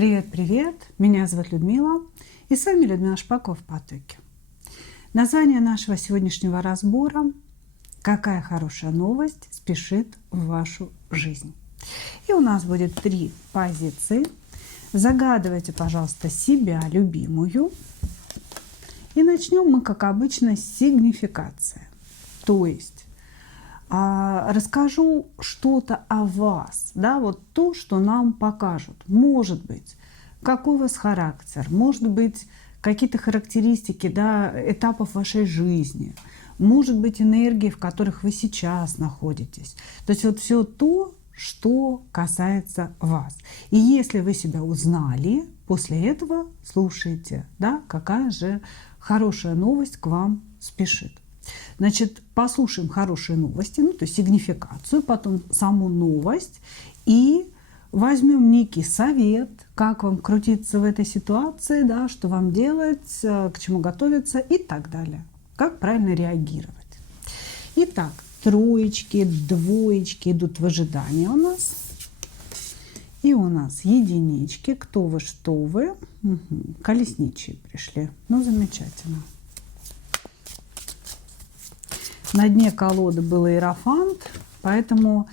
Привет-привет! Меня зовут Людмила, и с вами Людмила Шпакова в потоке. Название нашего сегодняшнего разбора «Какая хорошая новость спешит в вашу жизнь?». И у нас будет 3 позиции. Загадывайте, пожалуйста, себя любимую. И начнем мы, как обычно, с сигнификации. То есть расскажу что-то о вас, да, вот то, что нам покажут. Может быть, какой у вас характер, может быть, какие-то характеристики, да, этапов вашей жизни, может быть, энергии, в которых вы сейчас находитесь. То есть вот все то, что касается вас. И если вы себя узнали, после этого слушайте, да, какая же хорошая новость к вам спешит. Значит, послушаем хорошие новости, то есть сигнификацию, потом саму новость и возьмем некий совет, как вам крутиться в этой ситуации, да, что вам делать, к чему готовиться и так далее. Как правильно реагировать. Итак, троечки, двоечки идут в ожидании у нас. И у нас единички, кто вы, что вы. Колесничие пришли. Ну, замечательно. На дне колоды был иерофант, поэтому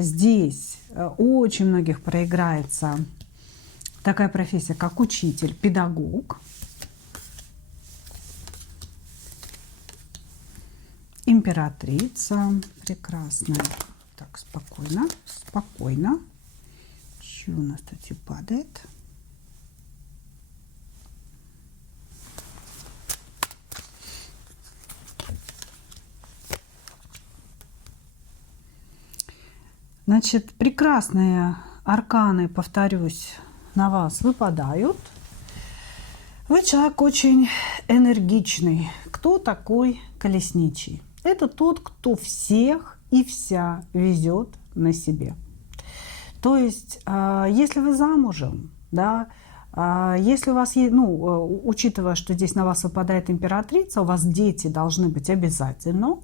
здесь очень многих проиграется такая профессия, как учитель, педагог. Императрица прекрасная. Так, спокойно, спокойно. Что у нас тут падает? Значит, прекрасные арканы, повторюсь, на вас выпадают. Вы человек очень энергичный. Кто такой колесничий? Это тот, кто всех и вся везет на себе. То есть, если вы замужем, да, если у вас есть, учитывая, что здесь на вас выпадает императрица, у вас дети должны быть обязательно,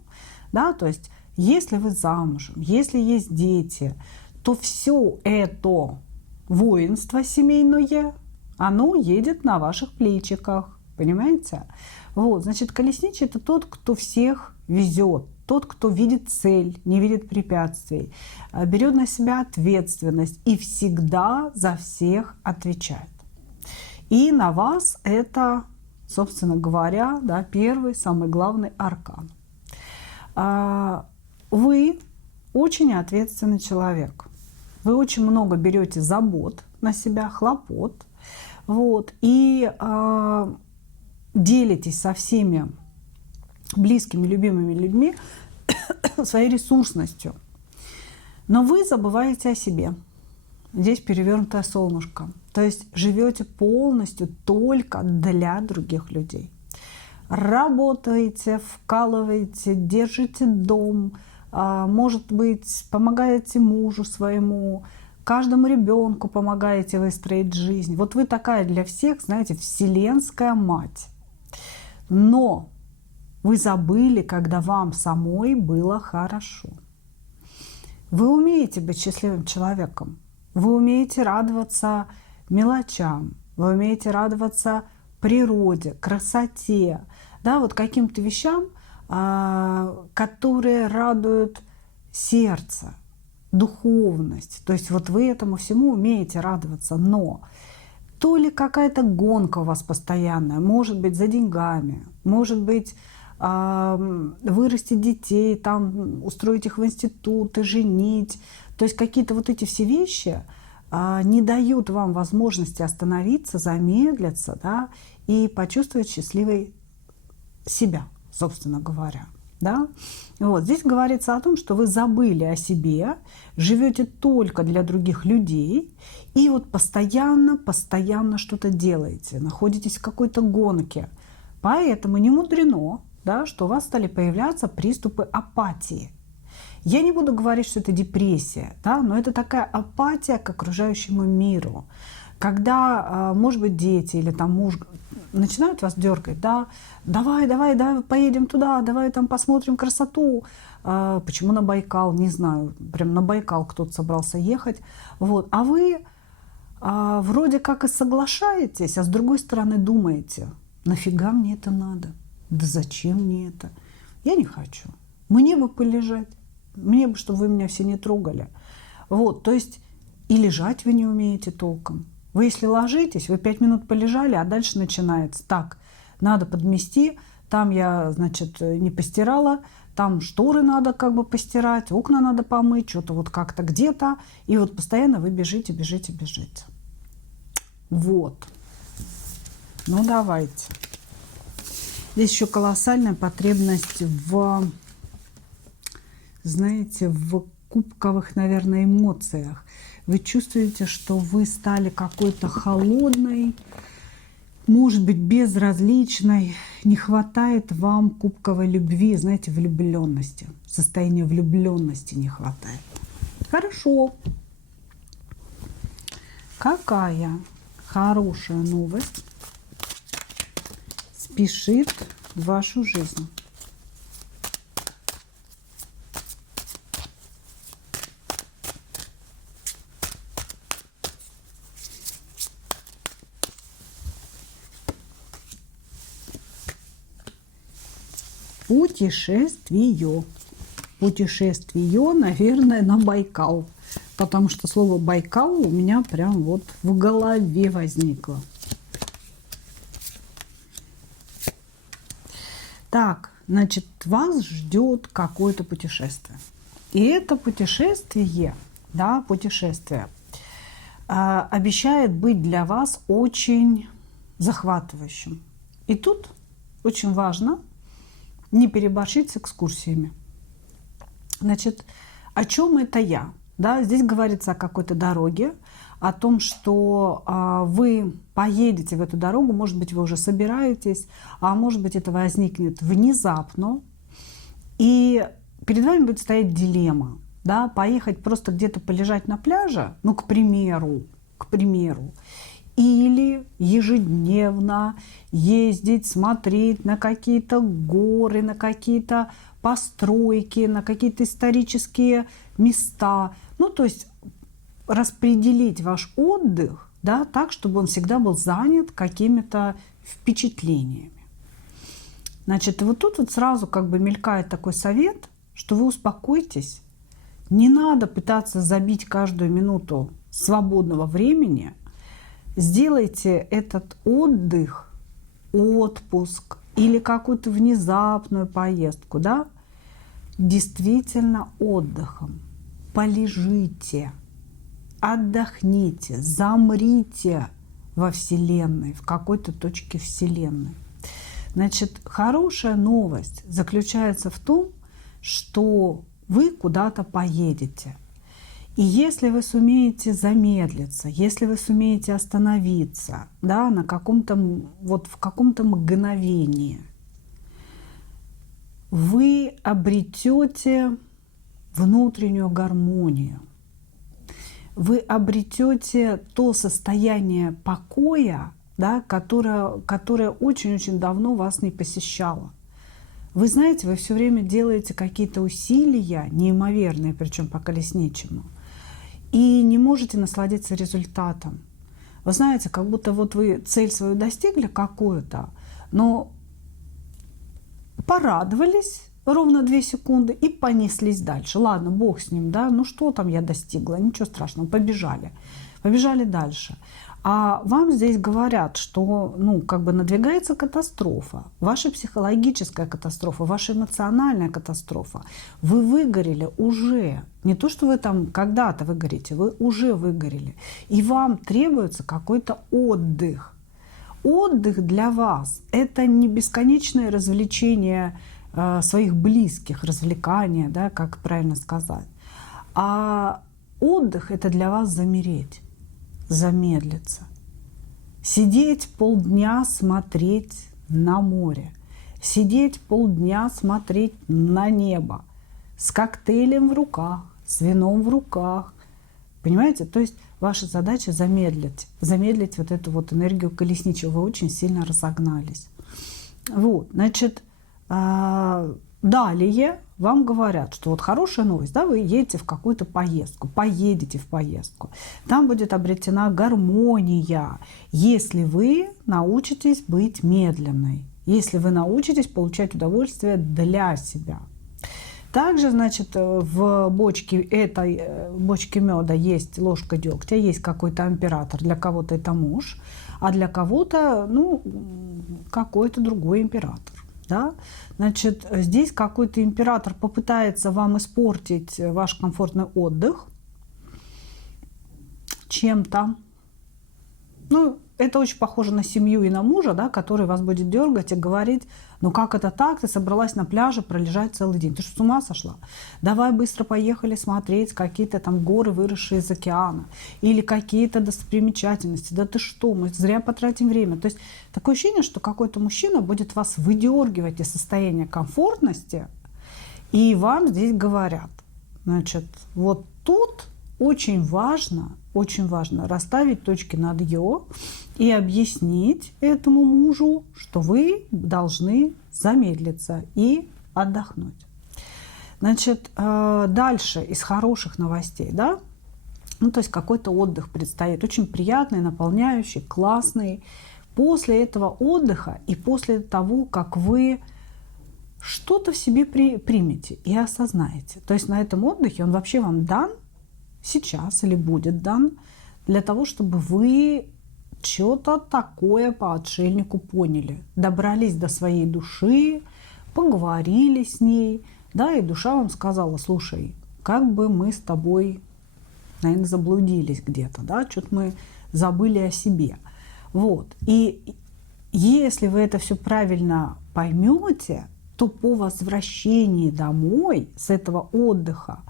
да, то есть, если вы замужем, если есть дети, то все это воинство семейное, оно едет на ваших плечиках, понимаете? Вот, значит, колесничий – это тот, кто всех везет, тот, кто видит цель, не видит препятствий, берет на себя ответственность и всегда за всех отвечает. И на вас это, собственно говоря, да, первый, самый главный аркан. Вы очень ответственный человек. Вы очень много берете забот на себя, хлопот. Вот, и делитесь со всеми близкими, любимыми людьми своей ресурсностью. Но вы забываете о себе. Здесь перевернутое солнышко. То есть живете полностью только для других людей. Работаете, вкалываете, держите дом, может быть, помогаете мужу своему, каждому ребенку помогаете выстроить жизнь. Вот вы такая для всех, знаете, вселенская мать. Но вы забыли, когда вам самой было хорошо. Вы умеете быть счастливым человеком. Вы умеете радоваться мелочам. Вы умеете радоваться природе, красоте, да, вот каким-то вещам, которые радуют сердце, духовность. То есть вот вы этому всему умеете радоваться, но то ли какая-то гонка у вас постоянная, может быть, за деньгами, может быть, вырастить детей, там, устроить их в институты, женить. То есть какие-то вот эти все вещи не дают вам возможности остановиться, замедлиться, да, и почувствовать счастливой себя, собственно говоря. Да? Вот. Здесь говорится о том, что вы забыли о себе, живете только для других людей, и вот постоянно что-то делаете, находитесь в какой-то гонке. Поэтому не мудрено, да, что у вас стали появляться приступы апатии. Я не буду говорить, что это депрессия, да, но это такая апатия к окружающему миру. Когда, может быть, дети или там муж начинают вас дергать, да, давай, поедем туда, давай там посмотрим красоту. Почему на Байкал, не знаю, прям на Байкал кто-то собрался ехать. Вот. А вы вроде как и соглашаетесь, а с другой стороны думаете, нафига мне это надо? Да зачем мне это? Я не хочу. Мне бы полежать. Мне бы, чтобы вы меня все не трогали. Вот, то есть и лежать вы не умеете толком. Вы если ложитесь, вы 5 минут полежали, а дальше начинается. Так, надо подмести, там я, значит, не постирала, там шторы надо как бы постирать, окна надо помыть, что-то вот как-то где-то. И вот постоянно вы бежите, бежите, бежите. Вот. Ну, давайте. Здесь еще колоссальная потребность в, знаете, в кубковых, наверное, эмоциях. Вы чувствуете, что вы стали какой-то холодной, может быть, безразличной, не хватает вам кубковой любви, знаете, влюбленности. Состояния влюбленности не хватает. Хорошо. Какая хорошая новость спешит в вашу жизнь? Путешествие. Путешествие, наверное, на Байкал. Потому что слово Байкал у меня прям вот в голове возникло. Так, значит, вас ждет какое-то путешествие. И это путешествие, да, путешествие, обещает быть для вас очень захватывающим. И тут очень важно не переборщить с экскурсиями. Значит, о чем это я? Да, здесь говорится о какой-то дороге, о том, что вы поедете в эту дорогу, может быть, вы уже собираетесь, а может быть, это возникнет внезапно, и перед вами будет стоять дилемма, да, поехать просто где-то полежать на пляже, ну, к примеру, или ежедневно ездить, смотреть на какие-то горы, на какие-то постройки, на какие-то исторические места. Ну, то есть распределить ваш отдых, да, так, чтобы он всегда был занят какими-то впечатлениями. Значит, вот тут вот сразу как бы мелькает такой совет, что вы успокойтесь. Не надо пытаться забить каждую минуту свободного времени. Сделайте этот отдых, отпуск или какую-то внезапную поездку, да, действительно отдыхом. Полежите, отдохните, замрите во Вселенной, в какой-то точке Вселенной. Значит, хорошая новость заключается в том, что вы куда-то поедете. И если вы сумеете замедлиться, если вы сумеете остановиться, да, на каком-то, вот в каком-то мгновении, вы обретете внутреннюю гармонию. Вы обретете то состояние покоя, да, которое очень-очень давно вас не посещало. Вы знаете, вы все время делаете какие-то усилия, неимоверные, причем по колесничему, и не можете насладиться результатом. Вы знаете, как будто вот вы цель свою достигли какую-то, но порадовались ровно 2 секунды и понеслись дальше. Ладно, бог с ним, да, ну что там я достигла, ничего страшного, побежали дальше. А вам здесь говорят, что, ну, как бы надвигается катастрофа, ваша психологическая катастрофа, ваша эмоциональная катастрофа. Вы выгорели уже. Не то, что вы там когда-то выгорите, вы уже выгорели. И вам требуется какой-то отдых. Отдых для вас – это не бесконечное развлечение своих близких, развлекание, да, как правильно сказать. А отдых – это для вас замереть, замедлиться. Сидеть полдня, смотреть на море. Сидеть полдня, смотреть на небо. С коктейлем в руках, с вином в руках. Понимаете? То есть ваша задача замедлить вот эту вот энергию колесничего. Вы очень сильно разогнались. Вот, значит, далее вам говорят, что вот хорошая новость, да, вы едете в какую-то поездку, поедете в поездку, там будет обретена гармония, если вы научитесь быть медленной, если вы научитесь получать удовольствие для себя. Также, значит, в бочке меда есть ложка дегтя, есть какой-то император. Для кого-то это муж, а для кого-то, ну, какой-то другой император. Да? Значит, здесь какой-то император попытается вам испортить ваш комфортный отдых чем-то. Ну, это очень похоже на семью и на мужа, да, который вас будет дергать и говорить: ну как это так, ты собралась на пляже пролежать целый день, ты что, с ума сошла? Давай быстро поехали смотреть какие-то там горы, выросшие из океана, или какие-то достопримечательности. Да ты что, мы зря потратим время. То есть такое ощущение, что какой-то мужчина будет вас выдергивать из состояния комфортности, и вам здесь говорят, значит, вот тут очень важно расставить точки над «ё» и объяснить этому мужу, что вы должны замедлиться и отдохнуть. Значит, дальше из хороших новостей, да, ну, то есть какой-то отдых предстоит, очень приятный, наполняющий, классный. После этого отдыха и после того, как вы что-то в себе примете и осознаете, то есть на этом отдыхе он вообще вам дан сейчас или будет дан для того, чтобы вы что-то такое по отшельнику поняли, добрались до своей души, поговорили с ней, да, и душа вам сказала: слушай, как бы мы с тобой, наверное, заблудились где-то, да, что-то мы забыли о себе. Вот. И если вы это все правильно поймете, то по возвращении домой с этого отдыха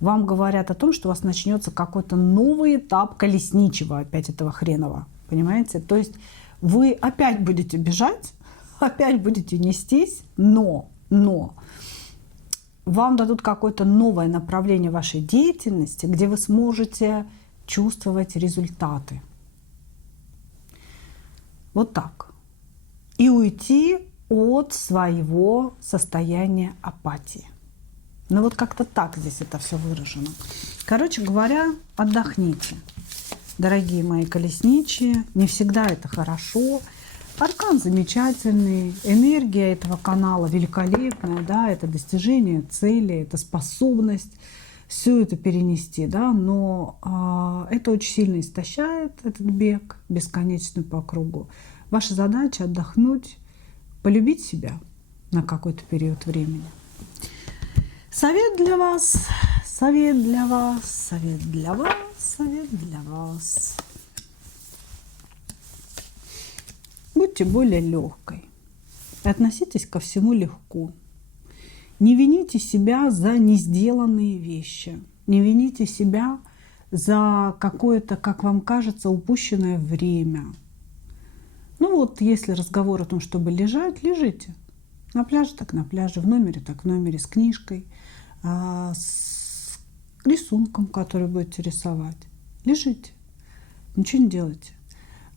вам говорят о том, что у вас начнется какой-то новый этап колесничего опять этого хренова. Понимаете? То есть вы опять будете бежать, опять будете нестись, но вам дадут какое-то новое направление вашей деятельности, где вы сможете чувствовать результаты. Вот так. И уйти от своего состояния апатии. Ну вот как-то так здесь это все выражено. Короче говоря, отдохните, дорогие мои колесничие. Не всегда это хорошо. Аркан замечательный, энергия этого канала великолепная, да, это достижение цели, это способность все это перенести, да, но это очень сильно истощает, этот бег бесконечный по кругу. Ваша задача отдохнуть, полюбить себя на какой-то период времени. Совет для вас, совет для вас, совет для вас, совет для вас. Будьте более легкой. Относитесь ко всему легко. Не вините себя за не сделанные вещи. Не вините себя за какое-то, как вам кажется, упущенное время. Ну вот, если разговор о том, чтобы лежать, лежите. На пляже так на пляже, в номере так в номере, с книжкой, с рисунком, который будете рисовать. Лежите, ничего не делайте.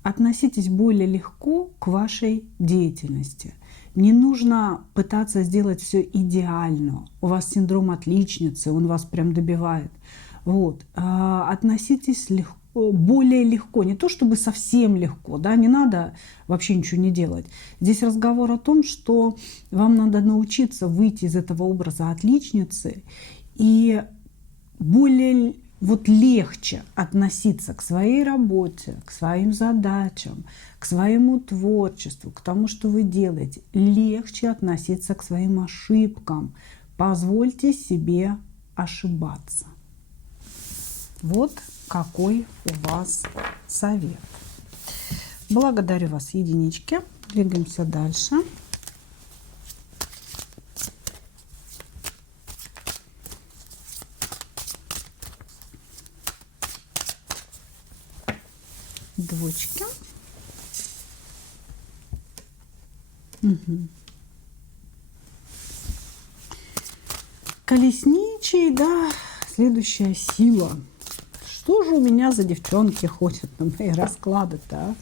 Относитесь более легко к вашей деятельности. Не нужно пытаться сделать все идеально. У вас синдром отличницы, он вас прям добивает. Вот. Относитесь легко, более легко, не то чтобы совсем легко, да, не надо вообще ничего не делать. Здесь разговор о том, что вам надо научиться выйти из этого образа отличницы и более вот легче относиться к своей работе, к своим задачам, к своему творчеству, к тому, что вы делаете. Легче относиться к своим ошибкам. Позвольте себе ошибаться. Вот какой у вас совет. Благодарю вас, единички. Двигаемся дальше. Двочки. Угу. Колесничий, да, следующая сила. Что же у меня за девчонки ходят на мои расклады-то, а?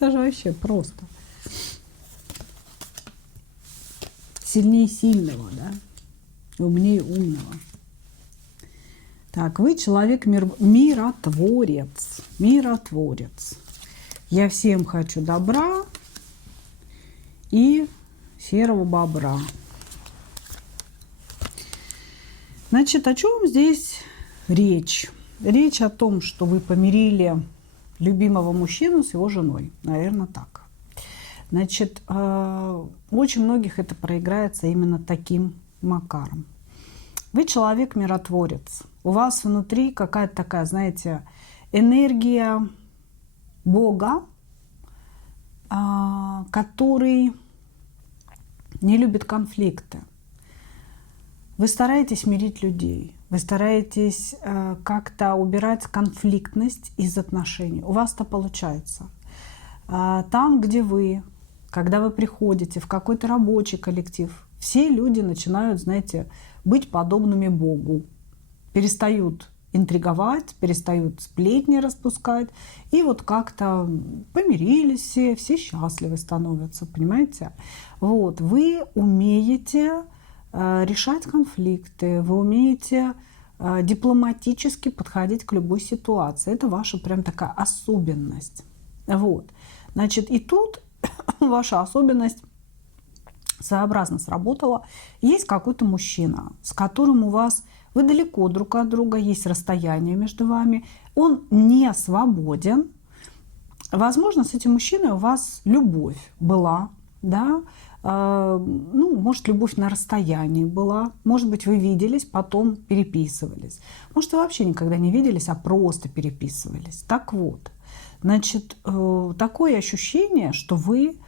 Это же вообще просто. Сильнее сильного, да? Умнее умного. Так, вы человек миротворец. Миротворец. Я всем хочу добра и серого бобра. Значит, о чем здесь речь? Речь о том, что вы помирили любимого мужчину с его женой. Наверное, так. Значит, очень многих это проиграется именно таким макаром. Вы человек-миротворец. У вас внутри какая-то такая, знаете, энергия Бога, который не любит конфликты. Вы стараетесь мирить людей. Вы стараетесь как-то убирать конфликтность из отношений. У вас это получается. Там, где вы, когда вы приходите в какой-то рабочий коллектив, все люди начинают, знаете, быть подобными Богу. Перестают интриговать, перестают сплетни распускать. И вот как-то помирились все счастливы становятся, понимаете? Вот, вы умеете решать конфликты, вы умеете дипломатически подходить к любой ситуации. Это ваша прям такая особенность. Вот. Значит, и тут ваша особенность своеобразно сработала. Есть какой-то мужчина, с которым у вас вы далеко друг от друга, есть расстояние между вами, он не свободен. Возможно, с этим мужчиной у вас любовь была, да, ну, может, любовь на расстоянии была, может быть, вы виделись, потом переписывались, может, вы вообще никогда не виделись, а просто переписывались. Так вот, значит, такое ощущение, что вы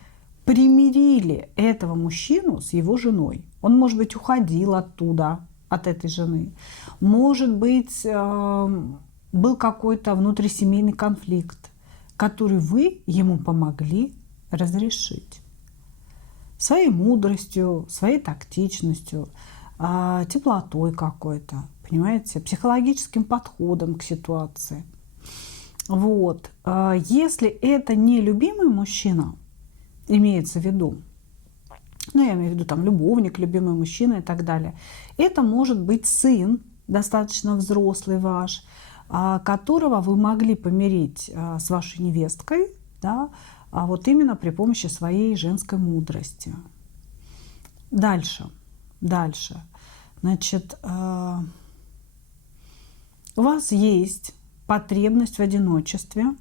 примирили этого мужчину с его женой. Он, может быть, уходил оттуда, от этой жены. Может быть, был какой-то внутрисемейный конфликт, который вы ему помогли разрешить. Своей мудростью, своей тактичностью, теплотой какой-то, понимаете, психологическим подходом к ситуации. Вот. Если это не любимый мужчина, имеется в виду, ну, я имею в виду там любовник, любимый мужчина и так далее, это может быть сын, достаточно взрослый ваш, которого вы могли помирить с вашей невесткой, да, вот именно при помощи своей женской мудрости. Дальше. Значит, у вас есть потребность в одиночестве,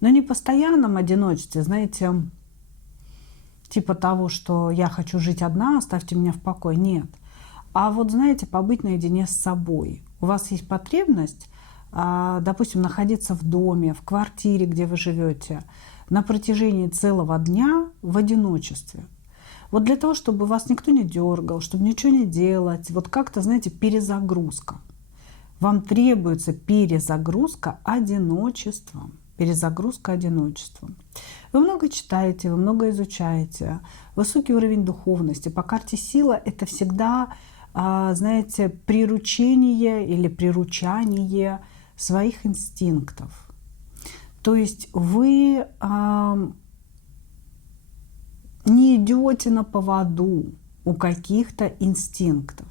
но не постоянном одиночестве, знаете, типа того, что я хочу жить одна, оставьте меня в покое. Нет. А вот, знаете, побыть наедине с собой. У вас есть потребность, допустим, находиться в доме, в квартире, где вы живете, на протяжении целого дня в одиночестве. Вот для того, чтобы вас никто не дергал, чтобы ничего не делать, вот как-то, знаете, перезагрузка. Вам требуется перезагрузка одиночеством. Перезагрузка одиночеством. Вы много читаете, вы много изучаете, высокий уровень духовности. По карте сила это всегда, знаете, приручение или приручание своих инстинктов. То есть вы не идете на поводу у каких-то инстинктов.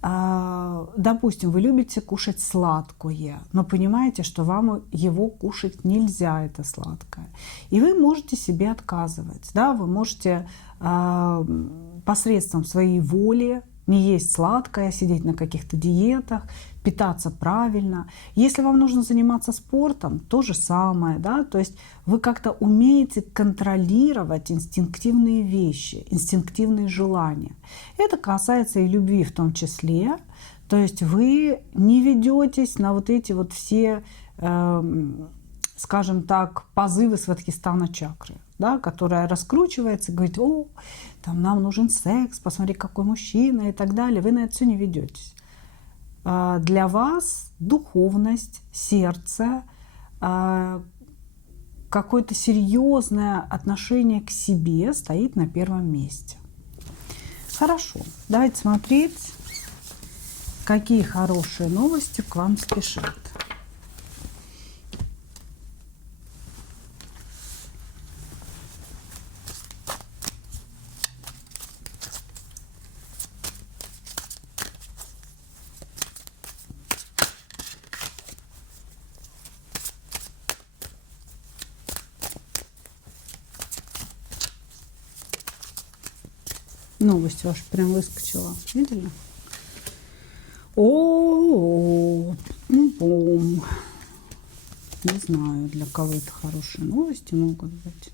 Допустим, вы любите кушать сладкое, но понимаете, что вам его кушать нельзя, это сладкое. И вы можете себе отказывать. Да? Вы можете посредством своей воли не есть сладкое, сидеть на каких-то диетах, питаться правильно. Если вам нужно заниматься спортом, то же самое. Да? То есть вы как-то умеете контролировать инстинктивные вещи, инстинктивные желания. Это касается и любви в том числе. То есть вы не ведетесь на вот эти вот все, скажем так, позывы Свадхистана чакры, да, которая раскручивается, говорит: о, там нам нужен секс, посмотри, какой мужчина и так далее. Вы на это все не ведетесь. Для вас духовность, сердце, какое-то серьезное отношение к себе стоит на первом месте. Хорошо, давайте смотреть, какие хорошие новости к вам спешат. Новость ваша прям выскочила. Видели? О, бум. Не знаю, для кого это хорошие новости могут быть.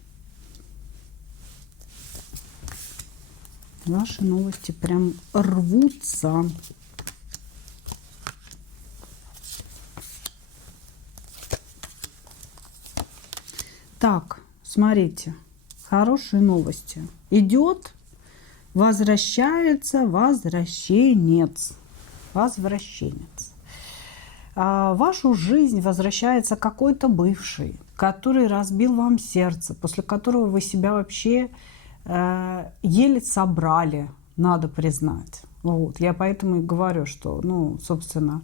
Ваши новости прям рвутся. Так, смотрите. Хорошие новости. Идет, возвращается возвращенец. Возвращенец. В вашу жизнь возвращается какой-то бывший, который разбил вам сердце, после которого вы себя вообще еле собрали, надо признать. Вот. Я поэтому и говорю, что, ну, собственно,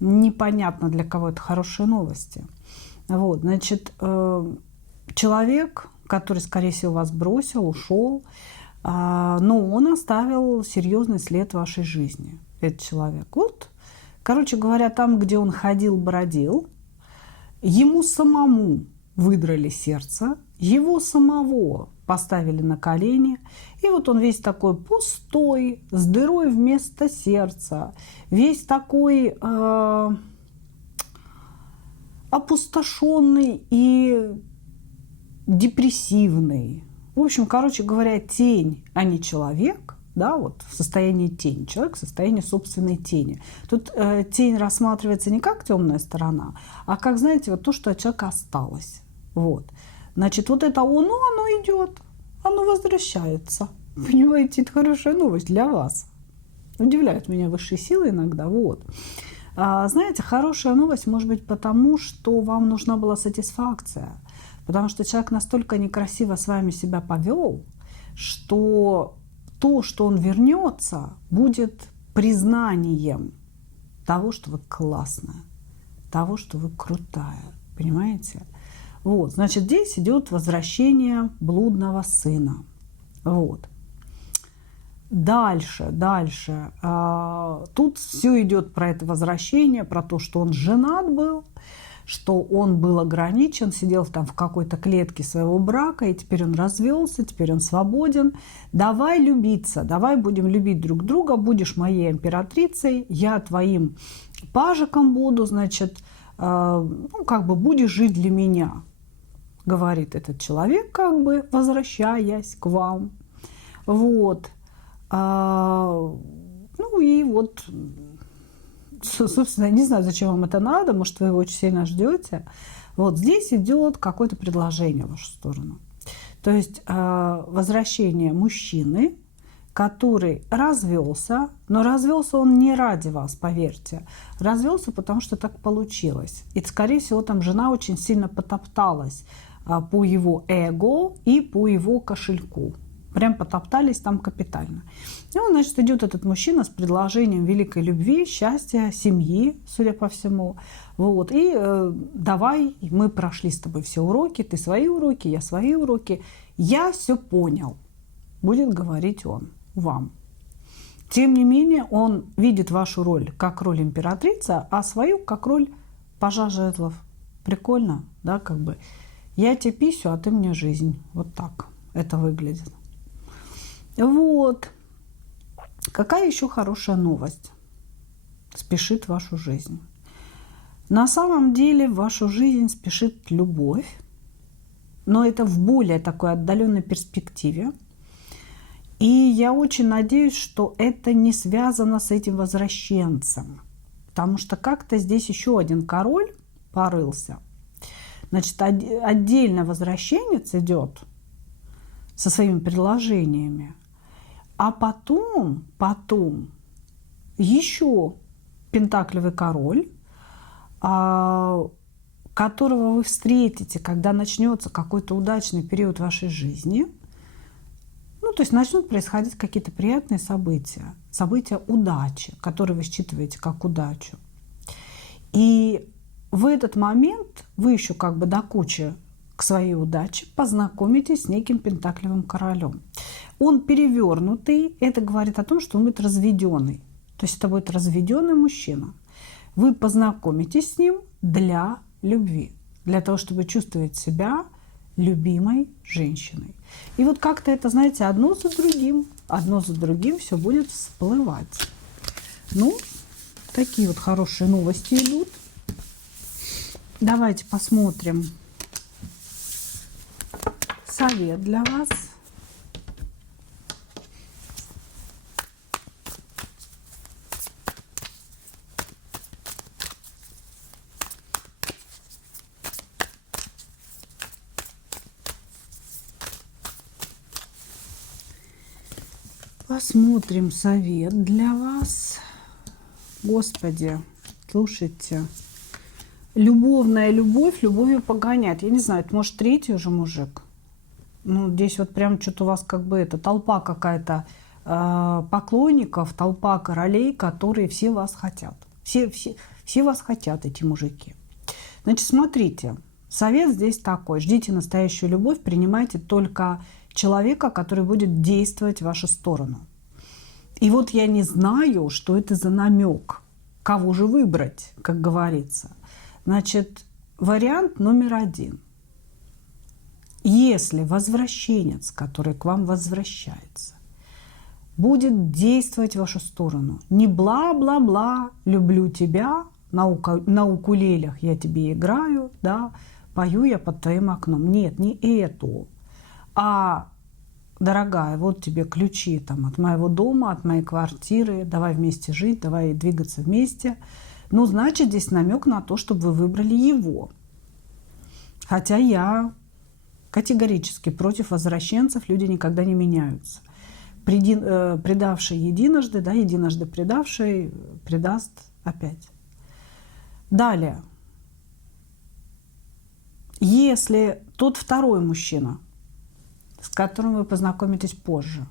непонятно, для кого это хорошие новости. Вот, значит, человек, который, скорее всего, вас бросил, ушел, но он оставил серьезный след в вашей жизни, этот человек. Вот, короче говоря, там, где он ходил, бродил, ему самому выдрали сердце, его самого поставили на колени, и вот он весь такой пустой, с дырой вместо сердца, весь такой опустошенный и депрессивный. В общем, короче говоря, тень, а не человек, да, вот в состоянии тени. Человек в состоянии собственной тени. Тут тень рассматривается не как темная сторона, а как, знаете, вот то, что от человека осталось. Вот. Значит, вот это оно идет, оно возвращается. Понимаете, это хорошая новость для вас. Удивляют меня высшие силы иногда. Вот. Знаете, хорошая новость может быть потому, что вам нужна была сатисфакция. Потому что человек настолько некрасиво с вами себя повел, что то, что он вернется, будет признанием того, что вы классная, того, что вы крутая. Понимаете? Вот, значит, здесь идет возвращение блудного сына. Вот. Дальше. Тут все идет про это возвращение, про то, что он женат был, что он был ограничен, сидел там в какой-то клетке своего брака, и теперь он развелся, теперь он свободен. Давай любиться, давай будем любить друг друга, будешь моей императрицей, я твоим пажиком буду, значит, ну, как бы будешь жить для меня, говорит этот человек, как бы возвращаясь к вам. Вот. Ну и вот, собственно, я не знаю, зачем вам это надо, может, вы его очень сильно ждете. Вот здесь идет какое-то предложение в вашу сторону. То есть возвращение мужчины, который развелся, но развелся он не ради вас, поверьте. Развелся, потому что так получилось. И, скорее всего, там жена очень сильно потопталась по его эго и по его кошельку. Прям потоптались там капитально. И он, значит, идет этот мужчина с предложением великой любви, счастья, семьи, судя по всему. Вот. И давай, мы прошли с тобой все уроки, ты свои уроки, я свои уроки. Я все понял, будет говорить он вам. Тем не менее, он видит вашу роль как роль императрицы, а свою как роль пажа жезлов. Прикольно, да, как бы. Я тебе писю, а ты мне жизнь. Вот так это выглядит. Вот. Какая еще хорошая новость спешит в вашу жизнь? На самом деле в вашу жизнь спешит любовь, но это в более такой отдаленной перспективе. И я очень надеюсь, что это не связано с этим возвращенцем, потому что как-то здесь еще один король порылся. Значит, отдельно возвращенец идет со своими предложениями, а потом еще пентаклевый король, которого вы встретите, когда начнется какой-то удачный период вашей жизни. Ну, то есть начнут происходить какие-то приятные события, события удачи, которые вы считываете как удачу. И в этот момент вы еще как бы до кучи к своей удаче познакомитесь с неким пентаклевым королем. Он перевернутый, это говорит о том, что он будет разведенный. То есть это будет разведенный мужчина. Вы познакомитесь с ним для любви, для того, чтобы чувствовать себя любимой женщиной. И вот как-то это, знаете, одно за другим все будет всплывать. Ну, такие вот хорошие новости идут. Давайте посмотрим совет для вас. Посмотрим совет для вас. Господи, слушайте. Любовная любовь любовью погоняет. Я не знаю, это может третий уже мужик. Ну, здесь вот прям что-то у вас как бы это толпа какая-то поклонников, толпа королей, которые все вас хотят. Все вас хотят, эти мужики. Значит, смотрите, совет здесь такой. Ждите настоящую любовь, принимайте только человека, который будет действовать в вашу сторону. И вот я не знаю, что это за намек. Кого же выбрать, как говорится. Значит, вариант номер один. Если возвращенец, который к вам возвращается, будет действовать в вашу сторону, не бла-бла-бла, люблю тебя, на укулелях я тебе играю, да, пою я под твоим окном. Нет, не это. А, дорогая, вот тебе ключи там, от моего дома, от моей квартиры, давай вместе жить, давай двигаться вместе. Ну, значит, здесь намек на то, чтобы вы выбрали его. Хотя я категорически против возвращенцев, люди никогда не меняются. Предавший единожды, да, единожды предавший предаст опять. Далее. Если тот второй мужчина, с которым вы познакомитесь позже,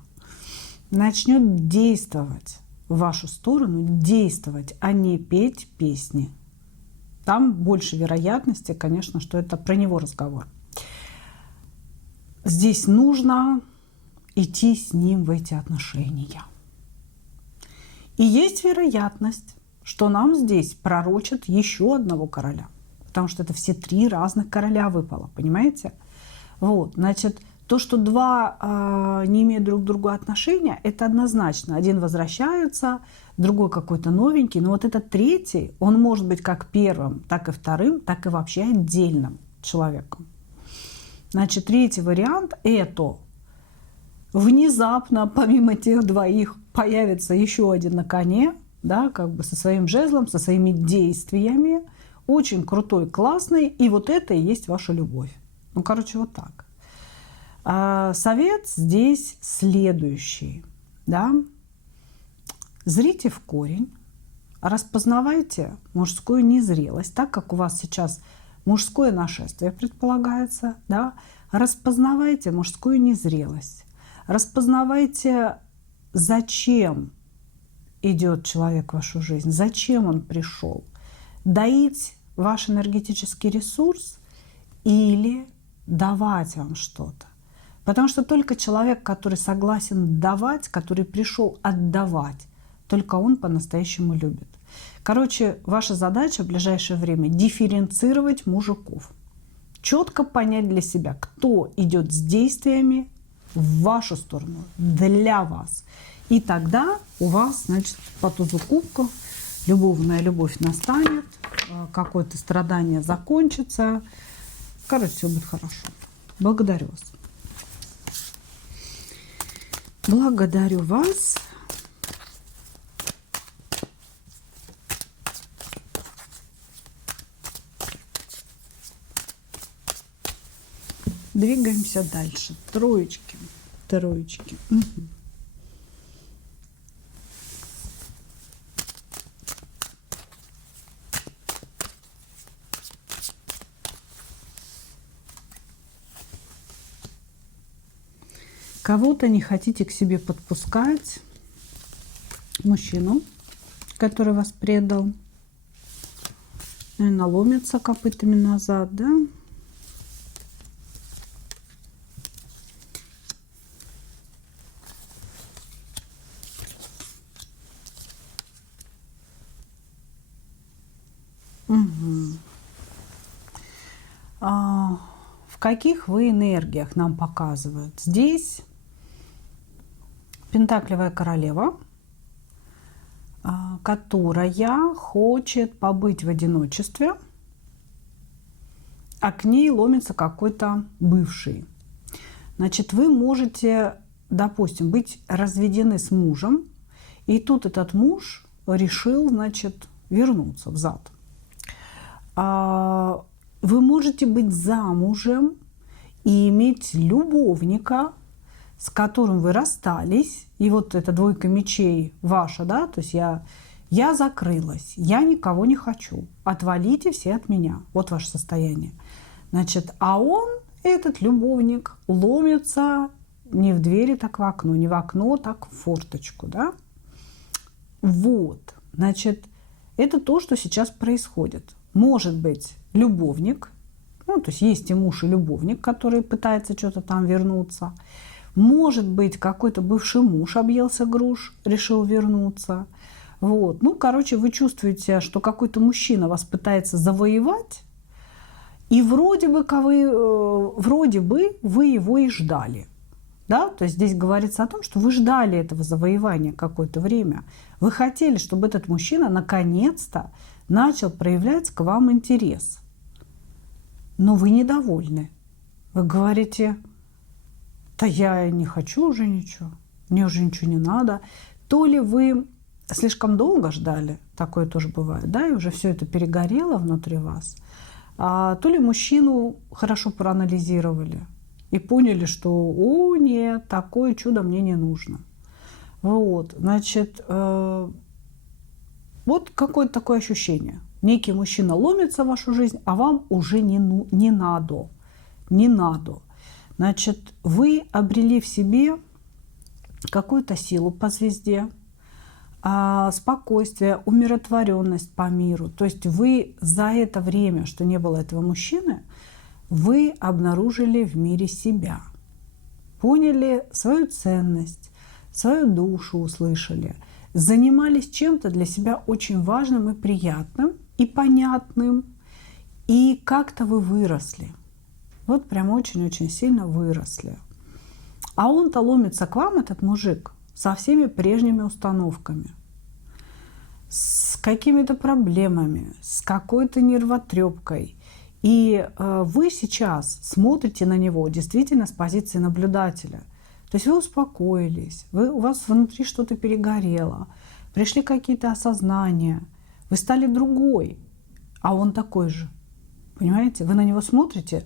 начнет действовать в вашу сторону, действовать, а не петь песни, там больше вероятности, конечно, что это про него разговор. Здесь нужно идти с ним в эти отношения. И есть вероятность, что нам здесь пророчат еще одного короля. Потому что это все три разных короля выпало, понимаете? Вот, значит, то, что два не имеют друг к другу отношения, это однозначно. Один возвращается, другой какой-то новенький. Но вот этот третий, он может быть как первым, так и вторым, так и вообще отдельным человеком. Значит, третий вариант – это внезапно, помимо тех двоих, появится еще один на коне, да, как бы со своим жезлом, со своими действиями. Очень крутой, классный. И вот это и есть ваша любовь. Ну, короче, вот так. Совет здесь следующий. Да? Зрите в корень, распознавайте мужскую незрелость, так как у вас сейчас мужское нашествие предполагается. Да? Распознавайте мужскую незрелость. Распознавайте, зачем идет человек в вашу жизнь, зачем он пришел. Доить ваш энергетический ресурс или давать вам что-то. Потому что только человек, который согласен давать, который пришел отдавать, только он по-настоящему любит. Короче, ваша задача в ближайшее время дифференцировать мужиков. Четко понять для себя, кто идет с действиями в вашу сторону, для вас. И тогда у вас, значит, по тузу кубков любовная любовь настанет, какое-то страдание закончится. Короче, все будет хорошо. Благодарю вас. Благодарю вас. Двигаемся дальше. Троечки. Троечки. Угу. Кого-то не хотите к себе подпускать, мужчину, который вас предал, наверное, ломится копытами назад, да? Угу. в каких вы энергиях нам показывают? Здесь Пентаклевая королева, которая хочет побыть в одиночестве, а к ней ломится какой-то бывший. Значит, вы можете, допустим, быть разведены с мужем, и тут этот муж решил, значит, вернуться взад. Вы можете быть замужем и иметь любовника, с которым вы расстались, и вот эта двойка мечей ваша, да, то есть я закрылась, я никого не хочу, отвалите все от меня, вот ваше состояние. Значит, а он, этот любовник, ломится не в двери, так в окно, не в окно, так в форточку, да. Вот, значит, это то, что сейчас происходит. Может быть любовник, ну, то есть и муж, и любовник, который пытается что-то там вернуться. Может быть, какой-то бывший муж объелся груш, решил вернуться. Вот. Ну, короче, вы чувствуете, что какой-то мужчина вас пытается завоевать, и вроде бы вы его и ждали. Да? То есть здесь говорится о том, что вы ждали этого завоевания какое-то время. Вы хотели, чтобы этот мужчина наконец-то начал проявлять к вам интерес. Но вы недовольны. Вы говорите: да я не хочу уже ничего, мне уже ничего не надо. То ли вы слишком долго ждали, такое тоже бывает, да, и уже все это перегорело внутри вас, то ли мужчину хорошо проанализировали и поняли, что о нет, такое чудо мне не нужно. Вот, значит, вот какое-то такое ощущение. Некий мужчина ломится в вашу жизнь, а вам уже не надо. Не надо. Значит, вы обрели в себе какую-то силу по звезде, спокойствие, умиротворенность по миру. То есть вы за это время, что не было этого мужчины, вы обнаружили в мире себя. Поняли свою ценность, свою душу услышали. Занимались чем-то для себя очень важным и приятным, и понятным. И как-то вы выросли. Вот прям очень-очень сильно выросли. А он-то ломится к вам, этот мужик, со всеми прежними установками, с какими-то проблемами, с какой-то нервотрепкой. И вы сейчас смотрите на него действительно с позиции наблюдателя. То есть вы успокоились, у вас внутри что-то перегорело, пришли какие-то осознания, вы стали другой, а он такой же. Понимаете? Вы на него смотрите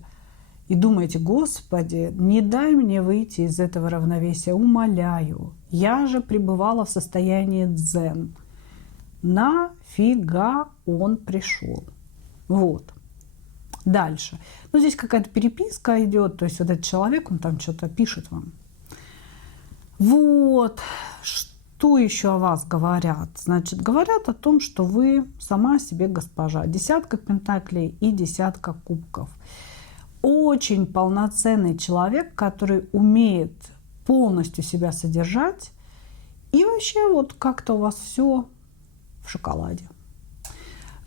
и думаете: Господи, не дай мне выйти из этого равновесия, умоляю. Я же пребывала в состоянии дзен. Нафига он пришел? Вот. Дальше. Ну, здесь какая-то переписка идет, то есть вот этот человек, он там что-то пишет вам. Вот. Что еще о вас говорят? Значит, говорят о том, что вы сама себе госпожа. Десятка пентаклей и десятка кубков. Очень полноценный человек, который умеет полностью себя содержать. И вообще вот как-то у вас все в шоколаде.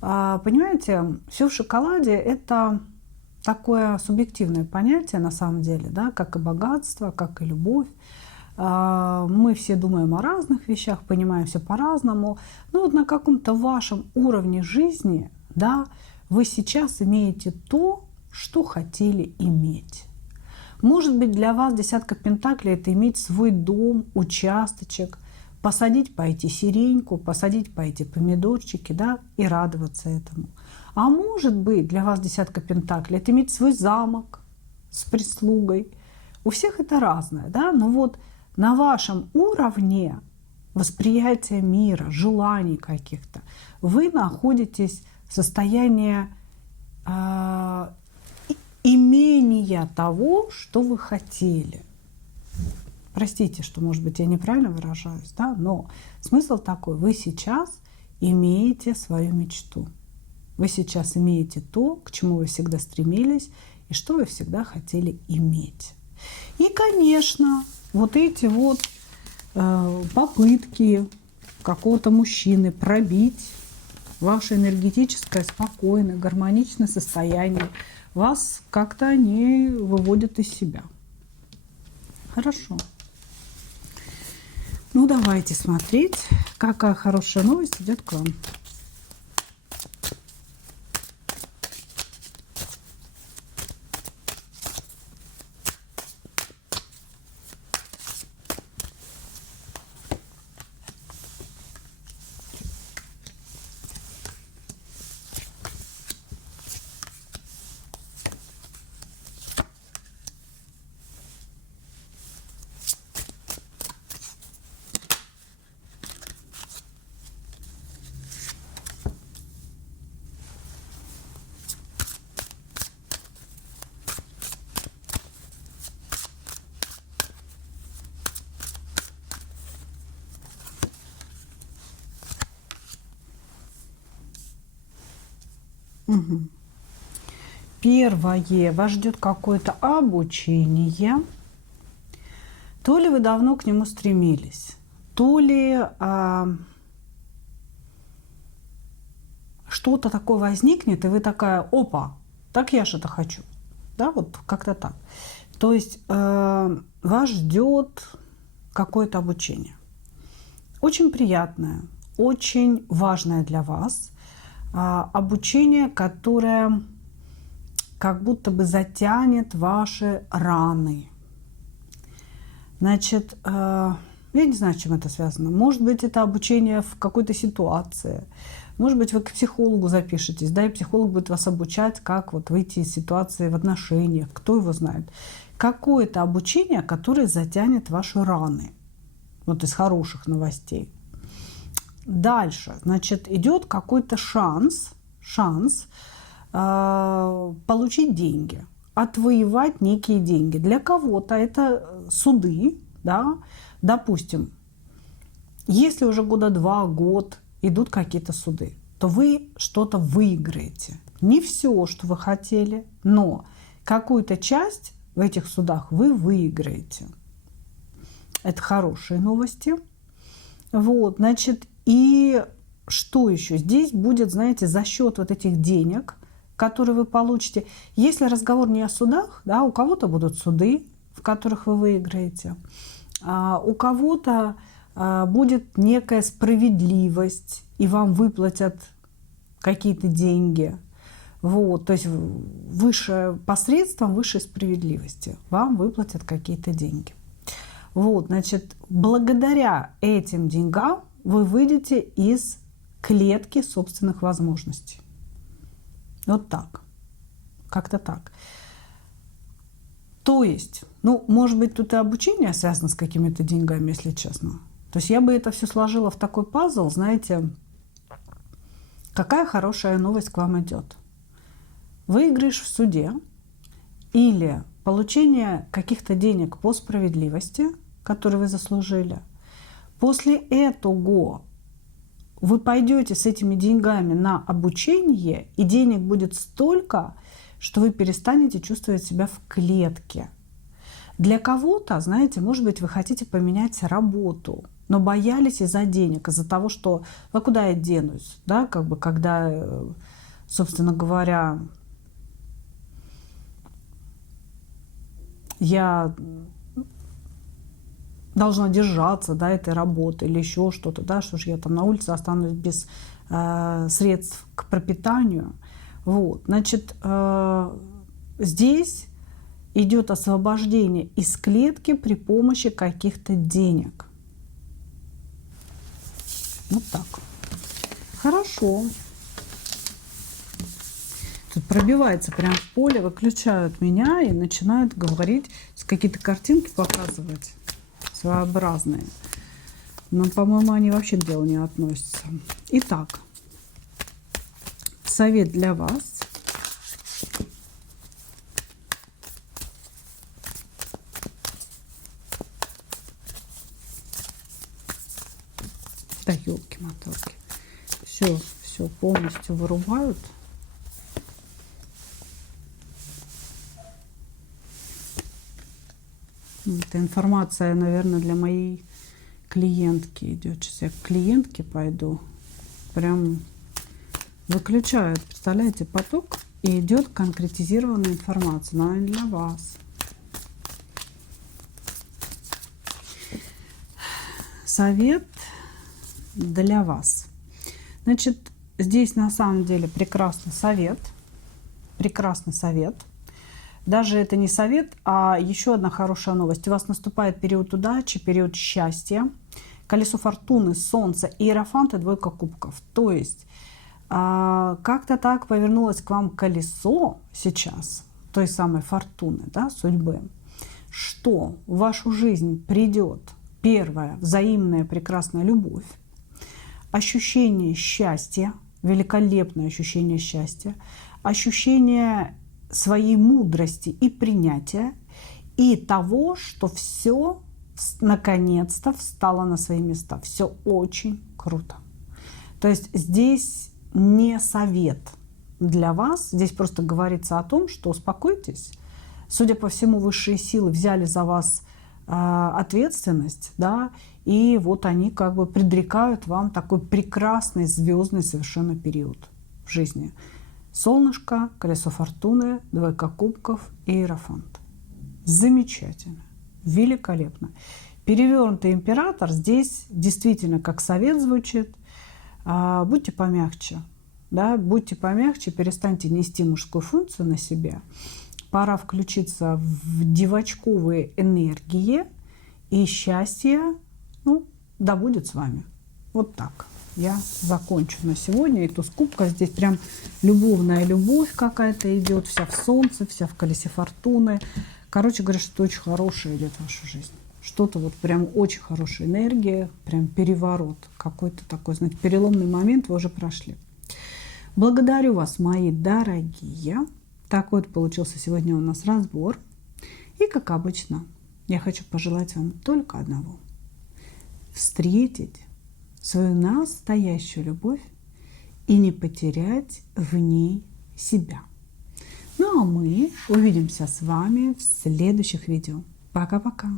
Понимаете, все в шоколаде – это такое субъективное понятие на самом деле, да, как и богатство, как и любовь. Мы все думаем о разных вещах, понимаем все по-разному. Но вот на каком-то вашем уровне жизни, да, вы сейчас имеете то, что хотели иметь. Может быть, для вас десятка пентаклей – это иметь свой дом, участочек, посадить по эти сиреньку, посадить по эти помидорчики, да, и радоваться этому. А может быть, для вас десятка пентаклей – это иметь свой замок с прислугой. У всех это разное, да, но вот на вашем уровне восприятия мира, желаний каких-то, вы находитесь в состоянии имения того, что вы хотели. Простите, что, может быть, я неправильно выражаюсь, да, но смысл такой: вы сейчас имеете свою мечту. Вы сейчас имеете то, к чему вы всегда стремились и что вы всегда хотели иметь. И, конечно, вот эти вот попытки какого-то мужчины пробить ваше энергетическое, спокойное, гармоничное состояние, вас как-то они выводят из себя. Хорошо. Ну, давайте смотреть, какая хорошая новость идет к вам. Угу. Первое, вас ждет какое-то обучение. То ли вы давно к нему стремились, то ли что-то такое возникнет, и вы такая, опа, так я что-то хочу. Да, вот как-то так. То есть вас ждет какое-то обучение. Очень приятное, очень важное для вас. Обучение, которое как будто бы затянет ваши раны. Значит, я не знаю, с чем это связано. Может быть, это обучение в какой-то ситуации. Может быть, вы к психологу запишетесь, да, и психолог будет вас обучать, как вот выйти из ситуации в отношениях, кто его знает. Какое-то обучение, которое затянет ваши раны. Вот из хороших новостей. Дальше, значит, идет какой-то шанс получить деньги, отвоевать некие деньги. Для кого-то это суды, да, допустим, если уже года 2, год идут какие-то суды, то вы что-то выиграете. Не все, что вы хотели, но какую-то часть в этих судах вы выиграете. Это хорошие новости. Вот, значит, и что еще? Здесь будет, знаете, за счет вот этих денег, которые вы получите. Если разговор не о судах, да, у кого-то будут суды, в которых вы выиграете, у кого-то будет некая справедливость, и вам выплатят какие-то деньги. Вот, то есть выше посредством высшей справедливости вам выплатят какие-то деньги. Вот, значит, благодаря этим деньгам вы выйдете из клетки собственных возможностей. Вот так. Как-то так. То есть, ну, может быть, тут и обучение связано с какими-то деньгами, если честно. То есть я бы это все сложила в такой пазл, знаете, какая хорошая новость к вам идет. Выигрыш в суде или получение каких-то денег по справедливости, которые вы заслужили. После этого вы пойдете с этими деньгами на обучение, и денег будет столько, что вы перестанете чувствовать себя в клетке. Для кого-то, знаете, может быть, вы хотите поменять работу, но боялись из-за денег, из-за того, что ну куда я денусь, да, как бы, когда, собственно говоря, я должна держаться, да, этой работы или еще что-то, да, что ж я там на улице останусь без средств к пропитанию. Вот, значит, здесь идет освобождение из клетки при помощи каких-то денег. Вот так. Хорошо. Тут пробивается прям в поле, выключают меня и начинают говорить, какие-то картинки показывать своеобразные. Но, по-моему, они вообще к делу не относятся. Итак, совет для вас. Да, елки-моталки. Все полностью вырубают. Эта информация, наверное, для моей клиентки идет. Сейчас я к клиентке пойду. Прям выключают, представляете, поток И идет конкретизированная информация, но она для вас. Совет для вас. Значит, здесь на самом деле прекрасный совет. Прекрасный совет. Даже это не совет, а еще одна хорошая новость. У вас наступает период удачи, период счастья. Колесо фортуны, солнце, иерофант и двойка кубков. То есть как-то так повернулось к вам колесо сейчас, той самой фортуны, да, судьбы, что в вашу жизнь придет первое, взаимная прекрасная любовь, ощущение счастья, великолепное ощущение счастья, ощущение своей мудрости и принятия, и того, что все наконец-то встало на свои места. Все очень круто. То есть здесь не совет для вас, здесь просто говорится о том, что успокойтесь. Судя по всему, высшие силы взяли за вас ответственность, да, и вот они как бы предрекают вам такой прекрасный звездный совершенно период в жизни. Солнышко, колесо фортуны, двойка кубков и иерофант. Замечательно, великолепно. Перевернутый император здесь действительно как совет звучит. Будьте помягче, да, будьте помягче, перестаньте нести мужскую функцию на себя. Пора включиться в девочковые энергии, и счастье, ну, да будет с вами. Вот так. Я закончу на сегодня. И туз кубков здесь прям любовная любовь какая-то идет, вся в солнце, вся в колесе фортуны. Короче говоря, что очень хорошее идет в вашу жизнь. Что-то вот прям очень хорошая энергия, прям переворот. Какой-то такой, знаете, переломный момент вы уже прошли. Благодарю вас, мои дорогие. Такой вот получился сегодня у нас разбор. И, как обычно, я хочу пожелать вам только одного. Встретить свою настоящую любовь и не потерять в ней себя. Ну а мы увидимся с вами в следующих видео. Пока-пока.